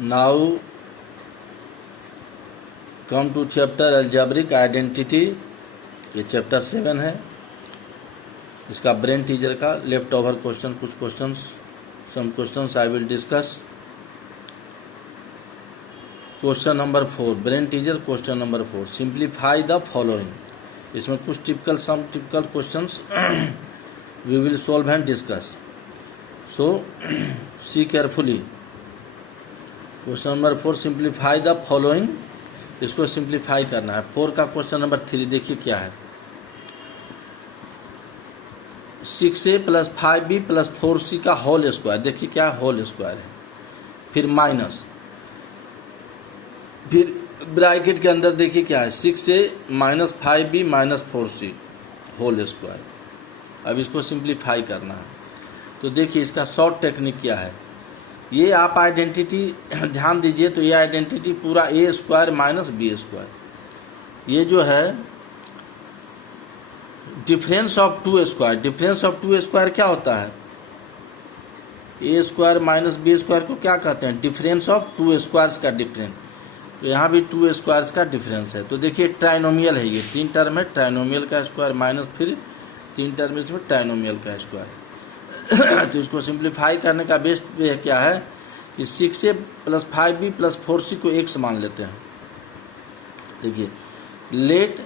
Now come to chapter algebraic identity. ये chapter 7 है, इसका ब्रेन टीचर का लेफ्ट ओवर क्वेश्चन, कुछ questions, some questions I will discuss. Question number 4, brain teacher question number 4, simplify the following. इसमें कुछ typical questions we will solve and discuss, so see carefully. Question number 4, simplify the following, इसको simplify करना है। 4 का question number 3 देखिए क्या है। 6a + 5b + 4c का होल स्क्वायर, देखिए क्या होल स्क्वायर है, फिर माइनस, फिर ब्रैकेट के अंदर देखिए क्या है, 6a - 5b - 4c whole square. अब इसको सिंप्लीफाई करना है, तो देखिए इसका शॉर्ट टेक्निक क्या है। ये आप आइडेंटिटी ध्यान दीजिए, तो ये आइडेंटिटी पूरा a² - b², ये जो है डिफरेंस ऑफ 2²। डिफरेंस ऑफ 2² क्या होता है, a² - b² को क्या कहते हैं, डिफरेंस ऑफ 2 स्क्वायर्स का डिफरेंस। तो यहाँ भी 2 स्क्वायर्स का डिफरेंस है। तो देखिए ट्राइनोमियल है, ये 3 टर्म है, ट्राइनोमियल का स्क्वायर माइनस फिर 3 टर्म इसमें ट्राइनोमियल का स्क्वायर। तो इसको सिंप्लीफाई करने का बेस्ट वे क्या है कि 6a + 5b + 4c को x मान लेते हैं। देखिए लेट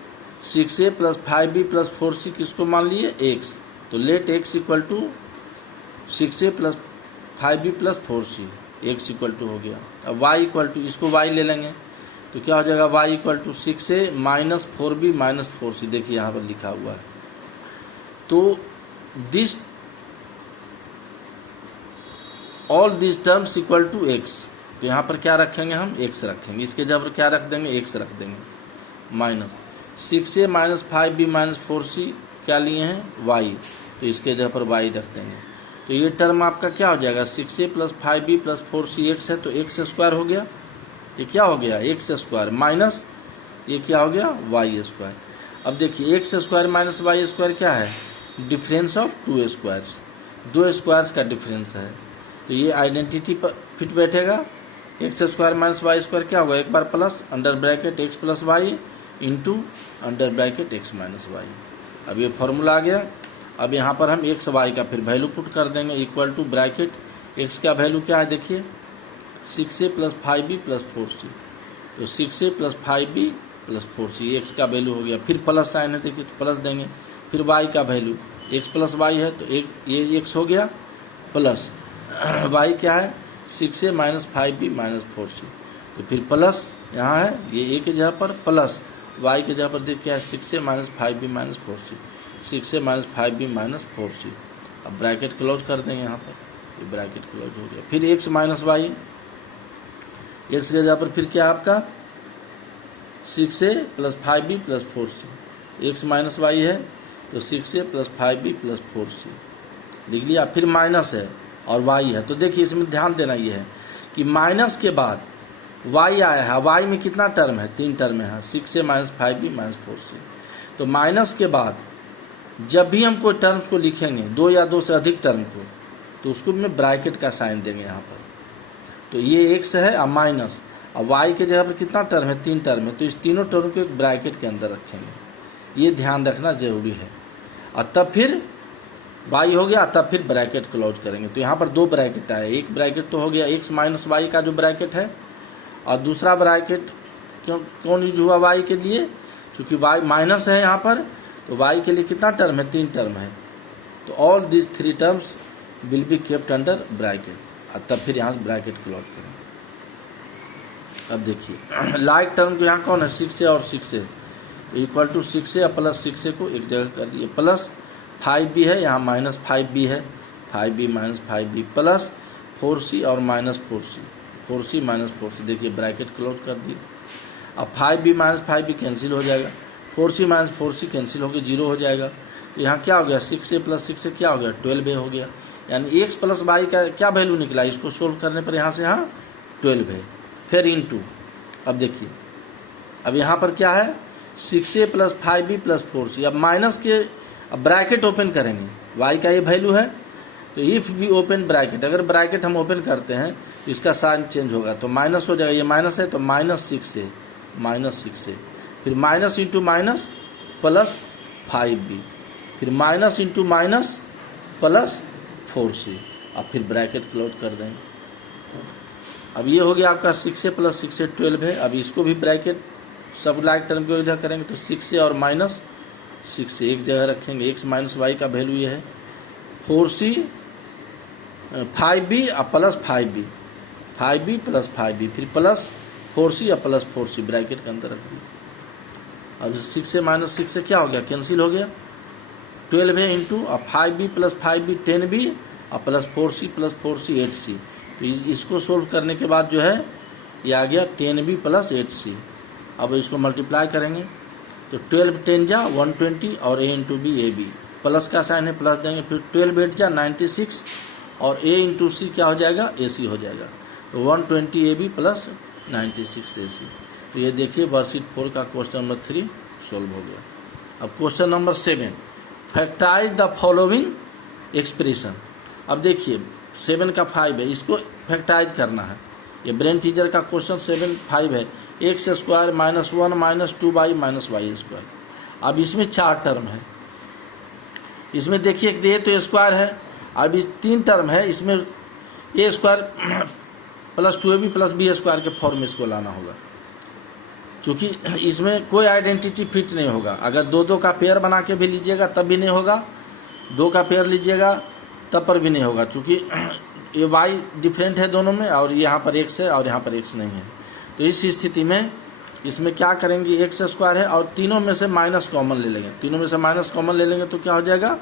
6a + 5b + 4c किसको मान लिए, x। तो late x = 6a + 5b + 4c, x = हो गया। अब y = इसको y ले लेंगे, तो क्या हो जाएगा, y = 6a - 4b - 4c, देखिए यहाँ पर लिखा हुआ है। तो this all this terms equal to x, तो यहाँ पर क्या रखेंगे हम, x रखेंगे, इसके जगह पर क्या रख देंगे, x रख देंगे, माइनस 6a - 5b - 4c क्या लिए हैं, y, तो इसके जगह पर y रख देंगे। तो ये टर्म आपका क्या हो जाएगा, 6a + 5b + 4c x है, तो x² हो गया। ये क्या हो गया, x² माइनस ये क्या हो गया, y²। अब देखिए x² - y² क्या है, डिफरेंस ऑफ 2 स्क्वायर्स, 2 स्क्वायर्स का डिफरेंस है। तो ये आइडेंटिटी पर फिट बैठेगा। x² - y² क्या होगा, एक बार plus under bracket x + y into under bracket x - y। अब ये फॉर्मूला आ गया। अब यहाँ पर हम x y का फिर वैल्यू पुट कर देंगे, इक्वल टू ब्रैकेट x का वैल्यू क्या है, देखिए 6a + 5b + 4c, तो 6a + 5b + 4c x का वैल्यू हो गया। फिर प्लस साइन है, देखिए तो प्लस देंगे, फिर y का वैल्यू x + y है, तो ये x हो गया, प्लस y क्या है, 6a - 5b - 4c, तो फिर प्लस यहाँ है, ये a के जगह पर प्लस y के जगह पर देखिए क्या है, 6a - 5b - 4c, 6a - 5b - 4c। अब ब्रैकेट क्लोज कर देंगे यहाँ पर, ये ब्रैकेट क्लोज हो गया। फिर x - y, x के जगह पर फिर क्या आपका 6a + 5b + 4c, x - y है, तो 6a + 5b + 4c लिख लिया। फिर माइनस है और y है, तो देखिए इसमें ध्यान देना ये है कि माइनस के बाद y आया है, y में कितना टर्म है, 3 टर्म है, 6a - 5b - 4c। तो माइनस के बाद जब भी हम कोई टर्म्स को लिखेंगे, 2 या 2 से अधिक टर्म को, तो उसको में ब्रैकेट का साइन देंगे यहाँ पर। तो ये x है और माइनस, और y के जगह पर कितना टर्म है, 3 टर्म है, तो इस तीनों टर्म को एक ब्रैकेट के अंदर रखेंगे, ये ध्यान रखना जरूरी है। और तब फिर y हो गया, तब फिर ब्रैकेट क्लोज करेंगे। तो यहाँ पर 2 ब्रैकेट आए, एक ब्रैकेट तो हो गया x - y का जो ब्रैकेट है, और दूसरा ब्रैकेट कौन यूज हुआ, y के लिए, क्योंकि y माइनस है यहाँ पर, तो y के लिए कितना टर्म है, 3 टर्म है। तो all this 3 terms will be kept under bracket, और तब फिर यहाँ ब्रैकेट क्लोज करेंगे। अब देखिए लाइक टर्म को यहाँ कौन है, 6a और 6a equal to 6a + 6a को एक जगह कर दिए, प्लस 5b है, यहाँ -5b है, 5b - 5b प्लस 4c और -4c, 4c - 4c, देखिए ब्रैकेट क्लोज कर दी। अब 5b - 5b कैंसिल हो जाएगा, 4c - 4c कैंसिल होकर 0 हो जाएगा। तो यहाँ क्या हो गया, 6a + 6a क्या हो गया, 12a हो गया। यानी x + y का क्या वैल्यू निकला, इसको सोल्व करने पर यहाँ से यहाँ 12 है, फिर इंटू। अब देखिए अब यहाँ पर क्या है, 6a + 5b + 4c, अब माइनस के, अब ब्रैकेट ओपन करेंगे, y का ये वैल्यू है, तो इफ भी ओपन ब्रैकेट, अगर ब्रैकेट हम ओपन करते हैं तो इसका साइन चेंज होगा, तो माइनस हो जाएगा, ये माइनस है तो -6 है, -6 है, फिर minus into minus plus 5b, फिर minus into minus plus 4c, अब फिर ब्रैकेट क्लोज कर देंगे। अब ये हो गया आपका 6a प्लस 6a 12 है। अब इसको भी ब्रैकेट सब लाइक टर्म की वजह करेंगे तो 6a और माइनस 6a एक जगह रखेंगे, x माइनस वाई का वैल्यू ये है 4c 5b और plus 5b, 5b plus 5b, फिर प्लस 4c और प्लस 4c ब्रैकेट के अंदर रखेंगे। अब 6a माइनस 6a क्या हो गया, कैंसिल हो गया, 12 है इंटू और 5b प्लस 5b 10b और plus 4c plus 4c 8c। तो इसको सोल्व करने के बाद जो है ये आ गया 10b प्लस 8c। अब इसको मल्टीप्लाई करेंगे तो 12 10 जा 120 और a into b a b, plus का साइन है प्लस देंगे, फिर 12 8 जा 96 और a इंटू सी क्या हो जाएगा, ए सी हो जाएगा, तो 120 ए बी प्लस 96 ए सी। तो ये देखिए वर्कशीट 4 का क्वेश्चन नंबर 3 सोल्व हो गया। अब question number 7, factorise the following expression. अब देखिए 7 का 5 है, इसको फैक्टराइज करना है, ये ब्रेन टीचर का क्वेश्चन 7 5 है, x square minus 1 minus 2y minus y square. अब इसमें 4 टर्म है, इसमें देखिए ये तो स्क्वायर है, अब इस 3 टर्म है, इसमें a square plus 2ab plus b square के फॉर्म में इसको लाना होगा, क्योंकि इसमें कोई आइडेंटिटी फिट नहीं होगा। अगर 2 का पेयर बना के भी लीजिएगा तब भी नहीं होगा, 2 का पेयर लीजिएगा तब पर भी नहीं होगा, क्योंकि ये y डिफरेंट है दोनों में, और यहाँ पर x है और यहाँ पर x नहीं है। तो इस स्थिति में इसमें क्या करेंगे, एक्स स्क्वायर है और तीनों में से माइनस कॉमन ले लेंगे, तीनों में से माइनस कॉमन ले लेंगे तो क्या हो जाएगा,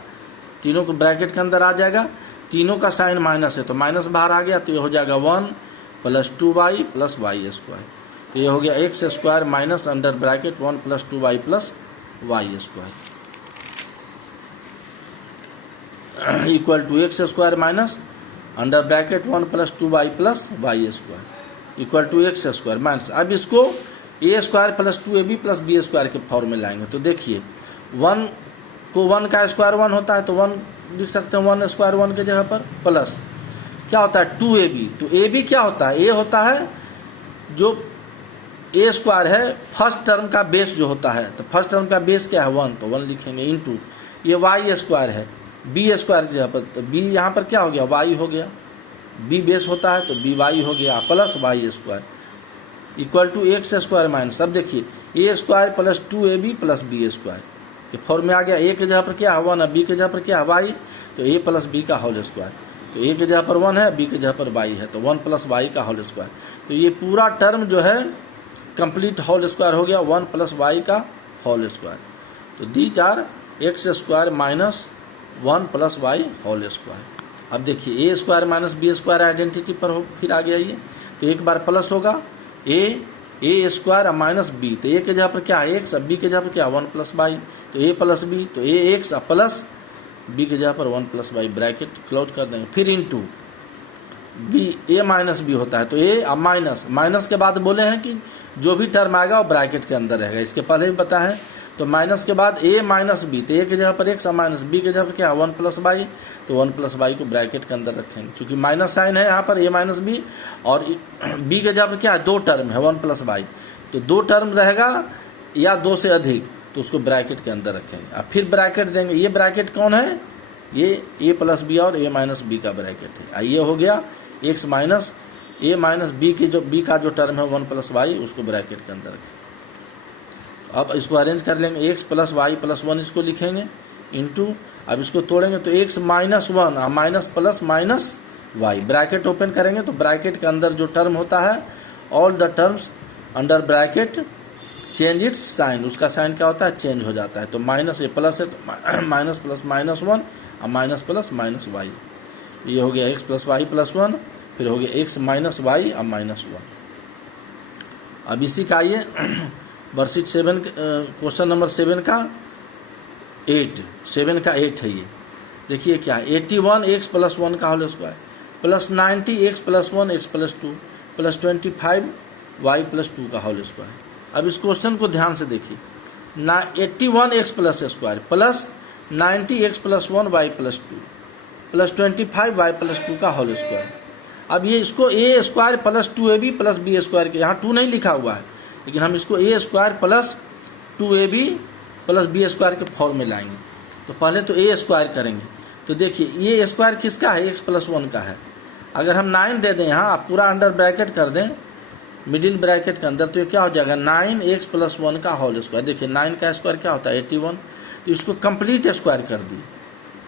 तीनों को ब्रैकेट के अंदर आ जाएगा, तीनों का साइन माइनस है तो माइनस बाहर आ गया, तो ये हो जाएगा 1 plus 2y plus y square. तो ये हो गया x square minus under bracket 1 plus 2y plus y square equal to x square minus under bracket 1 plus 2y plus y square equal to x square minus. अब इसको a square plus 2ab plus b square के form में लाएंगे, तो देखिए 1 को 1 का square 1 होता है तो 1 लिख सकते हैं, 1 स्क्वायर 1 के जगह पर, प्लस क्या होता है 2ab, तो ab क्या होता है, ए होता है जो ए स्क्वायर है फर्स्ट टर्म का बेस जो होता है, तो फर्स्ट टर्म का बेस क्या है 1, तो 1 लिखेंगे, इंटू ये वाई स्क्वायर है बी स्क्वायर की जगह पर, तो बी यहाँ पर क्या हो गया, वाई हो गया, बी बेस होता है तो बी वाई हो गया plus y square equal to x square minus. अब देखिए a square plus 2ab plus b square के फॉर्म में आ गया, ए के जगह पर क्या है 1 है, बी के जगह पर क्या है वाई, तो ए प्लस बी का होल स्क्वायर, तो ए के जगह पर 1 है, बी के जगह पर वाई है, तो 1 प्लस वाई का होल स्क्वायर। तो ये पूरा टर्म जो है कंप्लीट होल स्क्वायर हो गया, 1 प्लस वाई का होल स्क्वायर। तो these are x square minus 1 plus y whole square. अब देखिए a square minus b square identity पर हो, फिर आ गया ये, तो एक बार प्लस होगा ए स्क्वायर माइनस बी, तो ए के जगह पर क्या है एक्स, अब बी के जगह पर क्या 1 प्लस वाई, तो ए प्लस बी, तो ए एक्स प्लस बी के जगह पर 1 प्लस वाई ब्रैकेट क्लोज कर देंगे, फिर इंटू बी ए माइनस बी होता है, तो ए अब माइनस, माइनस के बाद बोले हैं कि जो भी टर्म आएगा वो ब्रैकेट के अंदर रहेगा, इसके पहले भी पता है, तो माइनस के बाद ए माइनस बी, तो ए के जगह पर एक्स माइनस बी के जगह पर क्या 1 प्लस वाई, तो 1 प्लस वाई को ब्रैकेट के अंदर रखेंगे, क्योंकि माइनस साइन है यहाँ पर ए माइनस बी, और बी के जगह पर क्या है 2 टर्म है 1 प्लस वाई, तो 2 टर्म रहेगा या 2 से अधिक तो उसको ब्रैकेट के अंदर रखेंगे। अब फिर ब्रैकेट देंगे, ये ब्रैकेट कौन है, ये ए प्लस बी और ए माइनस बी का ब्रैकेट है, ये हो गया एक्स माइनस ए माइनस बी की जो बी का जो टर्म है 1 प्लस वाई उसको ब्रैकेट के अंदर रखें। अब इसको अरेंज कर लेंगे, एक्स प्लस वाई प्लस 1 इसको लिखेंगे इंटू, अब इसको तोड़ेंगे तो x minus 1 minus plus minus y, bracket open करेंगे तो ब्रैकेट के अंदर जो टर्म होता है all the terms under bracket change its sign, उसका साइन क्या होता है चेंज हो जाता है, तो माइनस ए प्लस है तो माइनस प्लस माइनस 1 और माइनस प्लस माइनस वाई, ये हो गया एक्स प्लस वाई प्लस 1, फिर हो गया एक्स माइनस वाई और माइनस 1। अब इसी का ये वर्कशीट 7 क्वेश्चन नंबर 7 का 8 है ये, देखिए क्या है 81 एक्स प्लस 1 का whole square plus 90 x plus 1 x plus 2 plus 25 y plus 2 का होल स्क्वायर। अब इस क्वेश्चन को ध्यान से देखिए, 81 x plus square plus 90 x plus 1 y plus 2 plus 25y plus 2 का होल स्क्वायर। अब ये इसको a square plus 2ab plus b square के, यहाँ 2 नहीं लिखा हुआ है, लेकिन हम इसको a square plus 2ab plus b square के फॉर्म में लाएंगे। तो पहले तो ए स्क्वायर करेंगे। तो देखिए ये स्क्वायर किसका है, x प्लस 1 का है। अगर हम 9 दे दें यहाँ, आप पूरा अंडर ब्रैकेट कर दें मिडिल ब्रैकेट के अंदर, तो ये क्या हो जाएगा 9x प्लस 1 का होल स्क्वायर। देखिए 9 का स्क्वायर क्या होता है 81, तो इसको कंप्लीट स्क्वायर कर दिए,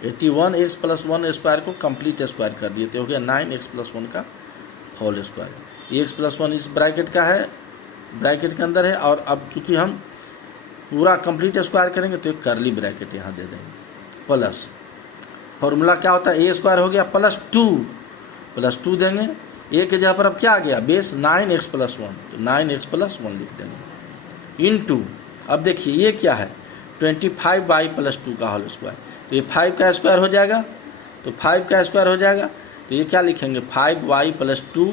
81x प्लस 1 स्क्वायर को कंप्लीट स्क्वायर कर दिए, तो हो गया 9x प्लस 1 का होल स्क्वायर। ये x प्लस 1 इस ब्रैकेट का है, ब्रैकेट के अंदर है। और अब चूंकि हम पूरा कंप्लीट स्क्वायर करेंगे तो एक करली ब्रैकेट यहाँ दे देंगे, प्लस फॉर्मूला क्या होता है, ए स्क्वायर हो गया प्लस 2 देंगे। ए के जगह पर अब क्या आ गया बेस 9x प्लस 1, तो 9x प्लस 1 लिख देंगे इनटू, अब देखिए ये क्या है 25y प्लस 2 का होल स्क्वायर, तो ये 5 का स्क्वायर हो जाएगा, तो 5 का स्क्वायर हो जाएगा, तो ये क्या लिखेंगे 5y प्लस 2,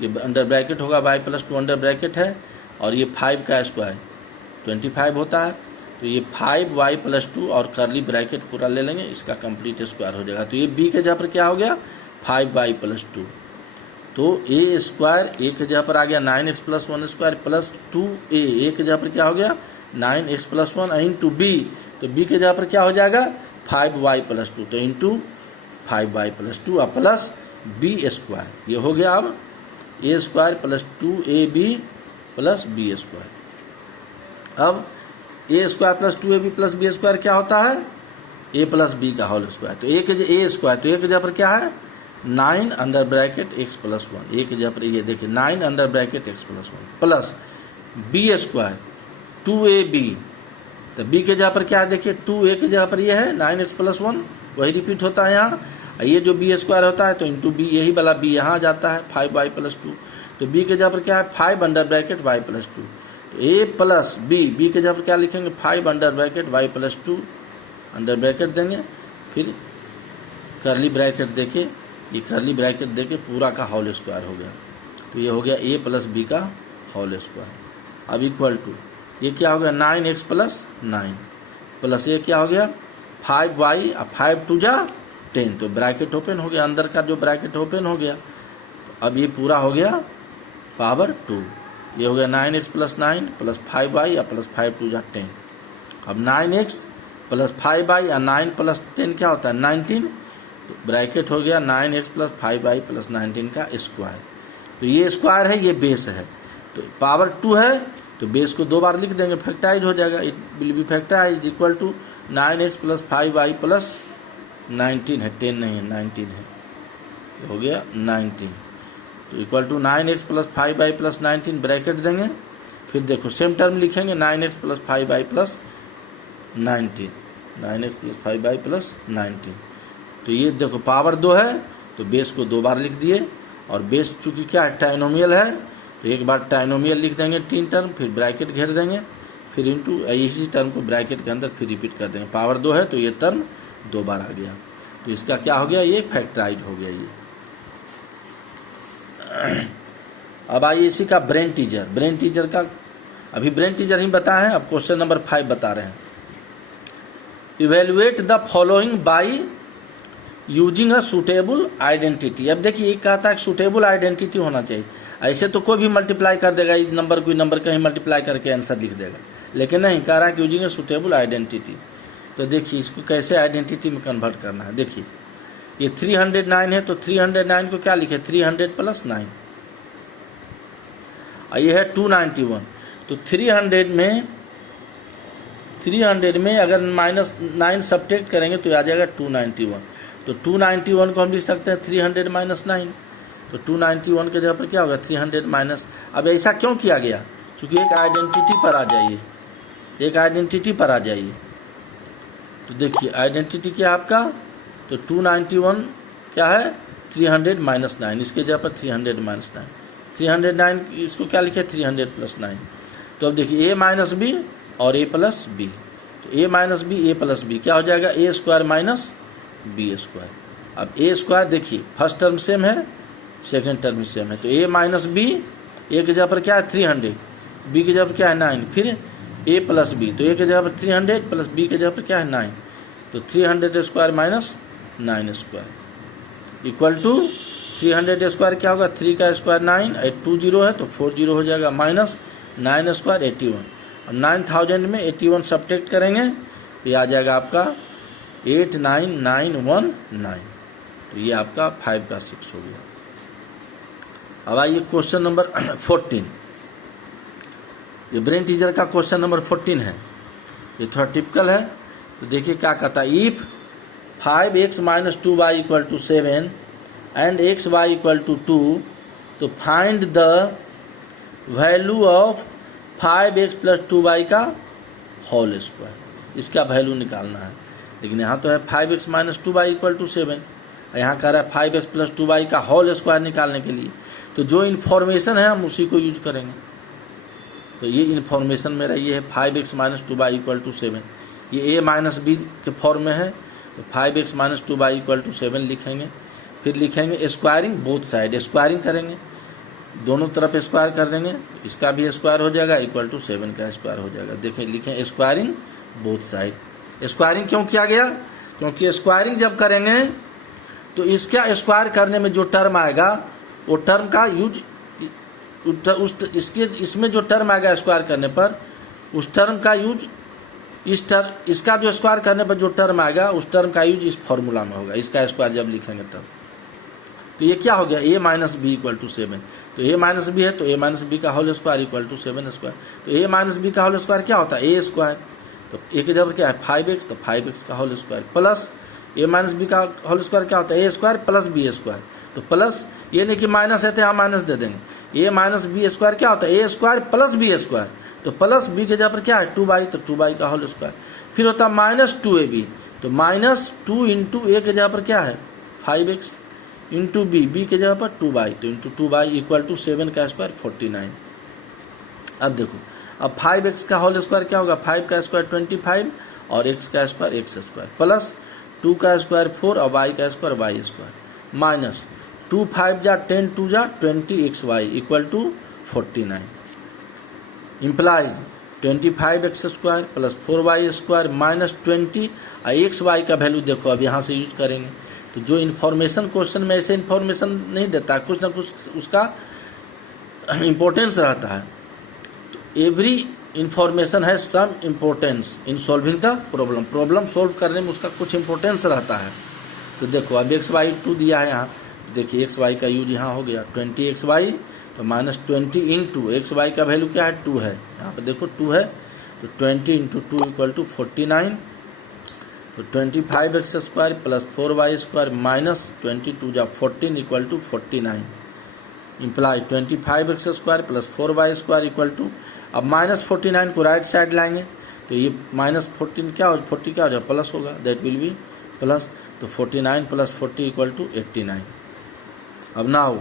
ये अंडर ब्रैकेट होगा y प्लस 2 अंडर ब्रैकेट है, और ये 5 का स्क्वायर 25 होता है, तो ये 5y प्लस 2 और करली ब्रैकेट पूरा ले लेंगे, इसका कंप्लीट स्क्वायर हो जाएगा। तो ये b के जगह पर क्या हो गया 5y प्लस 2, तो ए स्क्वायर ए के जगह पर आ गया 9x plus 1 square plus 2a, ए के जगह पर क्या हो गया 9x प्लस 1 इंटू बी, तो b के जगह पर क्या हो जाएगा 5y प्लस 2, तो इंटू 5y प्लस 2 और प्लस b स्क्वायर, ये हो गया अब a square plus 2ab plus b square. अब a square plus 2ab plus b square क्या होता है a प्लस b का होल स्क्वायर, तो a के स्क्वायर, तो a के जगह पर क्या है 9 under bracket x plus 1, a के जगह पर ये देखिए 9 under bracket x plus 1 plus b square 2ab, तो b के जगह पर क्या है देखिए 2a के जगह पर ये है 9x प्लस 1, वही रिपीट होता है यहाँ, ये जो b स्क्वायर होता है तो इंटू b, यही वाला b यहाँ जाता है 5y प्लस 2, तो b के जगह पर क्या है 5 अंडर ब्रैकेट y प्लस 2, तो a प्लस b के जगह पर क्या लिखेंगे 5 under bracket y plus 2 under bracket देंगे, फिर करली ब्रैकेट देके, ये करली ब्रैकेट देके पूरा का होल स्क्वायर हो गया, तो ये हो गया a प्लस b का होल स्क्वायर। अब इक्वल टू ये क्या हो गया 9x प्लस 9 प्लस ये क्या हो गया 5y, अब 5 2 जा 10, तो ब्रैकेट ओपन हो गया, अंदर का जो ब्रैकेट ओपन हो गया, तो अब ये पूरा हो गया पावर 2, ये हो गया 9x प्लस 9 प्लस 5y और प्लस 5 2 जा 10। अब 9x प्लस 5y और 9 प्लस 10 क्या होता है 19, तो ब्रैकेट हो गया 9x प्लस 5y प्लस 19 का स्क्वायर, तो ये स्क्वायर है ये बेस है, तो पावर 2 है तो बेस को 2 बार लिख देंगे, फैक्टराइज हो जाएगा, it will be factorise equal to 9x plus 5y plus 19 है, 10 नहीं है 19 है, हो गया 19, तो equal to 9x plus 5y plus 19 bracket देंगे, फिर देखो सेम टर्म लिखेंगे 9x plus 5y plus 19, 9x plus 5y plus 19, तो ये देखो पावर 2 है तो बेस को 2 बार लिख दिए, और बेस चूंकि क्या है ट्राइनोमियल है तो एक बार ट्राइनोमियल लिख देंगे 3 टर्म, फिर ब्रैकेट घेर देंगे, फिर इंटू इसी टर्म को ब्रैकेट के अंदर फिर रिपीट कर देंगे, पावर 2 है तो ये टर्म 2 बार आ गया, तो इसका क्या हो गया ये फैक्टराइज हो गया ये। अब आइए इसी का ब्रेन टीजर का अभी ब्रेन टीजर ही बताए हैं, अब क्वेश्चन नंबर 5 बता रहे हैं। Evaluate the following by using a suitable identity. अब देखिए ये कहता है सुटेबल आइडेंटिटी होना चाहिए, ऐसे तो कोई भी मल्टीप्लाई कर देगा, इस नंबर कोई नंबर कहीं मल्टीप्लाई करके आंसर लिख देगा, लेकिन नहीं कह रहा है कि यूजिंग अ सुटेबल आइडेंटिटी। तो देखिए इसको कैसे आइडेंटिटी में कन्वर्ट करना है, देखिए ये 309 है तो 309 को क्या लिखे 300 प्लस 9, और ये है 291, तो 300 में अगर माइनस 9 सब्ट्रैक्ट करेंगे तो आ जाएगा 291, तो 291 को हम लिख सकते हैं 300 माइनस 9, तो 291 के जगह पर क्या होगा 300 माइनस। अब ऐसा क्यों किया गया, क्योंकि एक आइडेंटिटी पर आ जाइए, तो देखिए आइडेंटिटी क्या आपका, तो 291 क्या है 300 माइनस 9, इसके जगह पर 300 माइनस 9, 309 इसको क्या लिखे 300 प्लस 9, तो अब देखिए a माइनस बी और a प्लस बी, तो a minus b a plus b क्या हो जाएगा a square minus b square. अब a स्क्वायर देखिए फर्स्ट टर्म सेम है सेकेंड टर्म सेम है, तो a माइनस बी, a के जगह पर क्या है 300, b की जगह पर क्या है 9, फिर a प्लस बी, तो a के जगह पर 300 प्लस b के जगह पर क्या है 9, तो 300 square minus 9 square. Equal to 300 square क्या होगा, 3 का स्क्वायर 9, 2 जीरो है तो 4 जीरो हो जाएगा, माइनस 9 स्क्वायर 81। अब 9000 में 81 सब्ट्रैक्ट करेंगे तो ये आ जाएगा आपका 89919। तो ये आपका 5 का 6 हो गया। अब आइए क्वेश्चन नंबर 14। ये ब्रेन टीचर का क्वेश्चन नंबर 14 है, ये थोड़ा टिपिकल है। तो देखिए क्या कहता है, if 5x minus 2y equal to 7 and xy equal to 2 तो find the value of 5x plus 2y का होल स्क्वायर। इसका वैल्यू निकालना है, लेकिन यहाँ तो है 5x minus 2y equal to 7, यहाँ कह रहा है 5x प्लस 2y का होल स्क्वायर निकालने के लिए। तो जो इन्फॉर्मेशन है हम उसी को यूज करेंगे। तो ये इन्फॉर्मेशन मेरा ये है 5x minus 2y equal to 7, ये a माइनस बी के फॉर्म में है। तो 5x minus 2y equal to 7 लिखेंगे, फिर लिखेंगे स्क्वायरिंग बोथ साइड, स्क्वायरिंग करेंगे, दोनों तरफ स्क्वायर कर देंगे, इसका भी स्क्वायर हो जाएगा इक्वल टू 7 का स्क्वायर हो जाएगा। देखें लिखें स्क्वायरिंग बोथ साइड। स्क्वायरिंग क्यों किया गया, क्योंकि स्क्वायरिंग जब करेंगे तो इसका स्क्वायर करने में जो टर्म आएगा वो टर्म का यूज इसमें जो टर्म आएगा स्क्वायर करने पर उस टर्म का यूज इसका जो स्क्वायर करने पर जो टर्म आएगा उस टर्म का यूज इस फॉर्मूला में होगा, इसका स्क्वायर जब लिखेंगे तब। तो ये क्या हो गया, a minus b equal to 7। तो a माइनस बी है तो a माइनस बी का whole square equal to 7 square. तो a माइनस बी का होल स्क्वायर क्या होता है, a स्क्वायर। तो a की जगह क्या है 5x, तो 5x का whole square plus a minus b का होल स्क्वायर क्या होता है, a square plus b square. तो प्लस, ये नहीं कि माइनस है तो यहाँ माइनस दे देंगे, a माइनस बी स्क्वायर क्या होता है, a square plus b square. तो प्लस b की जगह पर क्या है 2y, तो 2y का होल स्क्वायर। फिर होता है माइनस 2ab, तो माइनस 2 इंटू a की जगह पर क्या है 5x इंटू b की जगह पर 2y, तो इंटू 2y इक्वल टू 7 का स्क्वायर 49। अब देखो, अब 5x का होल स्क्वायर क्या होगा, 5 का स्क्वायर 25 और x का स्क्वायर x स्क्वायर प्लस 2 का स्क्वायर 4 और y का स्क्वायर y स्क्वायर माइनस 2 5 जा 10 2 जा 20xy equal to 49। Implies 25x square plus 4y square minus 20 और xy का वैल्यू देखो अब यहाँ से यूज करेंगे। तो जो इन्फॉर्मेशन क्वेश्चन में ऐसे इन्फॉर्मेशन नहीं देता, कुछ ना कुछ उसका इम्पोर्टेंस रहता है। तो एवरी इन्फॉर्मेशन है some importance in solving the problem, problem solve करने में उसका कुछ इम्पोर्टेंस रहता है। तो देखो अब xy 2 दिया है यहाँ, देखिए xy का यूज यहाँ हो गया 20xy, तो माइनस 20 इंटू xy का वैल्यू क्या है 2 है, यहाँ पर देखो 2 है, तो 20 इंटू 2 इक्वल टू 49। तो 25x square plus 4y square minus 22 जा 14 equal to 49। Imply 25x square plus 4y square equal to, अब माइनस 49 को राइट साइड लाएंगे तो ये माइनस 14 क्या हो 40 क्या हो जाए प्लस होगा, दैट विल बी प्लस। तो 49 प्लस 40 इक्वल टू 89। अब नाउ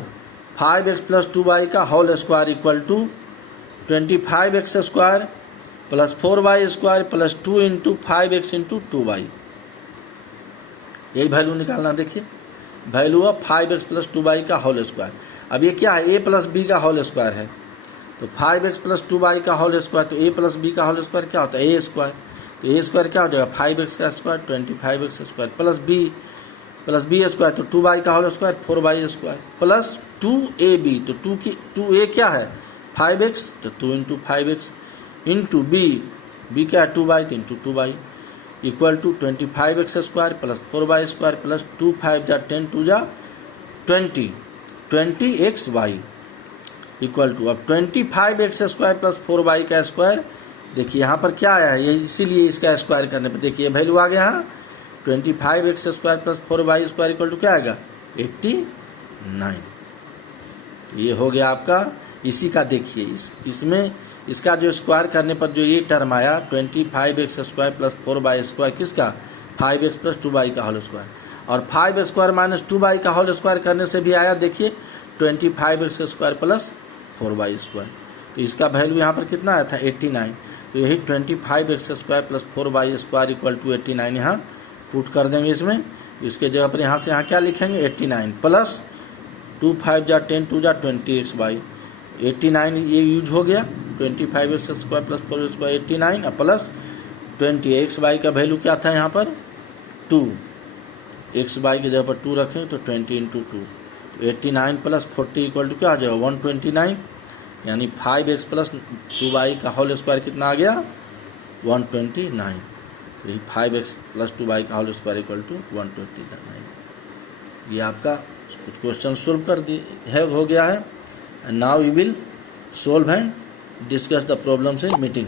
5x प्लस 2y का whole square equal to 25x square plus 4y square plus 2 into 5x into 2y, यही वैल्यू निकालना। देखिए value of 5x plus 2y का whole square. अब ये क्या है, a प्लस बी का होल स्क्वायर है, तो 5x प्लस 2y का होल स्क्वायर, तो a प्लस बी का होल स्क्वायर क्या होता है a स्क्वायर। तो a स्क्वायर क्या हो जाएगा 5x का square 25x square plus b square, तो 2y का whole square 4y square plus 2ab, तो 2a क्या है 5x, तो 2 इंटू 5x इंटू b क्या है 2y, तो into 2y equal to 25x square plus 4y square plus 2 5 जा 10 2 जा 20xy इक्वल टू, अब 25x स्क्वायर प्लस 4y का स्क्वायर, देखिए यहाँ पर क्या आया है, ये इसीलिए इसका स्क्वायर करने पर देखिए वैल्यू आ गया यहाँ 25x square plus 4y square equal to क्या आएगा 89। ये हो गया आपका इसी का। देखिए इसमें इसका जो स्क्वायर करने पर जो ये टर्म आया 25x square plus 4y square किसका 5x प्लस 2y का होल स्क्वायर, और 5 स्क्वायर माइनस 2y का होल स्क्वायर करने से भी आया देखिए 25x square plus 4y square. तो इसका वैल्यू यहाँ पर कितना आया था 89। तो यही 25x square plus 4y square equal to 89 यहाँ पुट कर देंगे इसमें। इसके जगह पर यहाँ से यहाँ क्या लिखेंगे 89 प्लस 2 5 जा 10 2 जा 20xy, 89 ये यूज हो गया 25x square plus 4y square 89 और प्लस 20xy का वैल्यू क्या था यहाँ पर 2, एक्स बाई की जगह पर 2 रखें तो 20 इंटू 2, 89 प्लस 40 इक्वल टू क्या आ जाएगा 129, यानी 5x प्लस 2y का होल स्क्वायर कितना आ गया 129। यही 5x प्लस 2y का होल स्क्वायर इक्वल टू 129। ये आपका कुछ क्वेश्चन सोल्व कर दिए है, हो गया है। And now you will solve and discuss the problems in meeting.